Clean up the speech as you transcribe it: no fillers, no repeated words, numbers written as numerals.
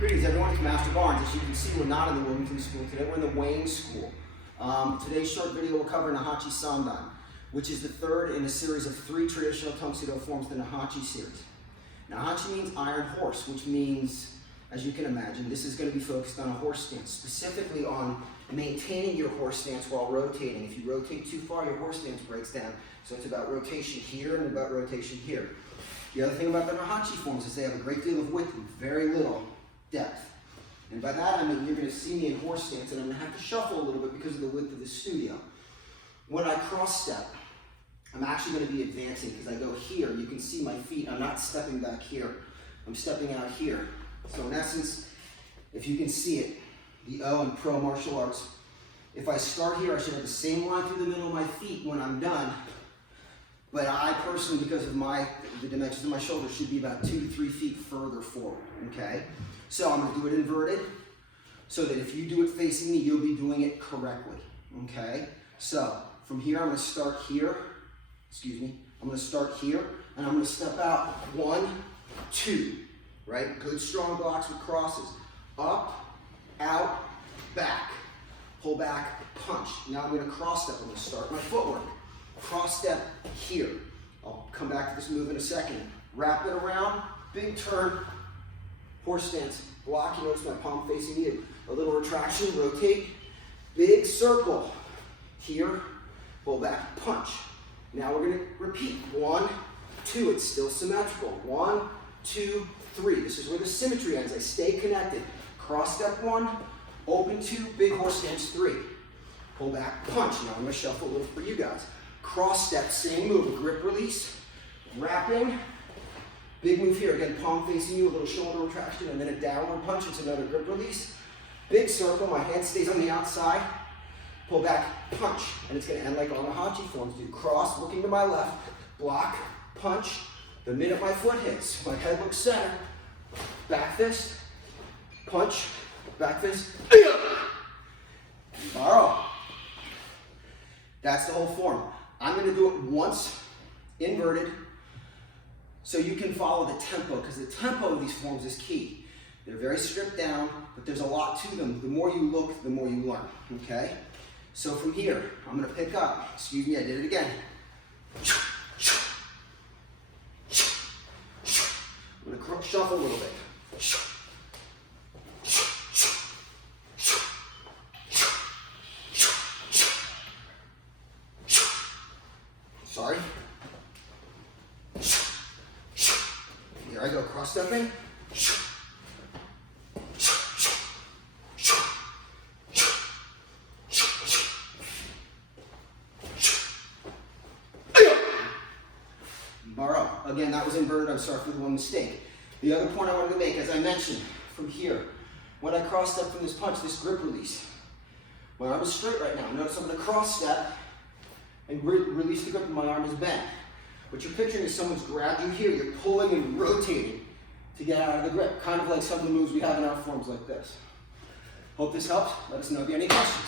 Greetings everyone, it's Master Barnes. As you can see, we're not in the Wilmington School today, we're in the Wayne School. Today's short video will cover Naihanchi Sam Dan, which is the third in a series of 3 traditional tuxedo forms, the Naihanchi series. Naihanchi means iron horse, which means, as you can imagine, this is going to be focused on a horse stance, specifically on maintaining your horse stance while rotating. If you rotate too far, your horse stance breaks down. So it's about rotation here and about rotation here. The other thing about the Naihanchi forms is they have a great deal of width and very little depth. And by that I mean you're going to see me in horse stance and I'm going to have to shuffle a little bit because of the width of the studio. When I cross step, I'm actually going to be advancing because I go here. You can see my feet. I'm not stepping back here. I'm stepping out here. So in essence, if you can see it, the O in pro martial arts, if I start here, I should have the same line through the middle of my feet when I'm done. But I personally, because of the dimensions of my shoulders, should be about 2 to 3 feet further forward, okay? So I'm gonna do it inverted, so that if you do it facing me, you'll be doing it correctly, okay? So from here, I'm gonna start here, I'm gonna start here, and I'm gonna step out 1, 2, right? Good strong blocks with crosses. Up, out, back, pull back, punch. Now I'm gonna cross step, I'm gonna start my footwork. Cross step here. I'll come back to this move in a second. Wrap it around, big turn, horse stance. Block, you notice my palm facing you. A little retraction, rotate, big circle. Here, pull back, punch. Now we're gonna repeat. 1, 2, it's still symmetrical. 1, 2, 3. This is where the symmetry ends. I stay connected. Cross step 1, open 2, big horse stance 3. Pull back, punch. Now I'm gonna shuffle a little for you guys. Cross step, same move, grip release, wrapping, big move here, again, palm facing you, a little shoulder retraction, and then a downward punch, it's another grip release. Big circle, my hand stays on the outside, pull back, punch, and it's gonna end like all the Naihanchi forms do. Cross, looking to my left, block, punch, the minute my foot hits, my head looks center, back fist, punch, back fist, borrow. That's the whole form. I'm going to do it once, inverted, so you can follow the tempo, because the tempo of these forms is key. They're very stripped down, but there's a lot to them. The more you look, the more you learn, okay? So from here, I'm going to pick up. Excuse me, I did it again. I'm going to shuffle a little bit. Sorry. Here I go, cross stepping. Borrow. Again, that was inverted. I'm sorry for the one mistake. The other point I wanted to make, as I mentioned, from here, when I cross step from this punch, this grip release. My arm is straight right now. Notice I'm going to cross step and release the grip and my arm is bent. What you're picturing is someone's grabbed you here, you're pulling and rotating to get out of the grip, kind of like some of the moves we have in our forms like this. Hope this helps. Let us know if you have any questions.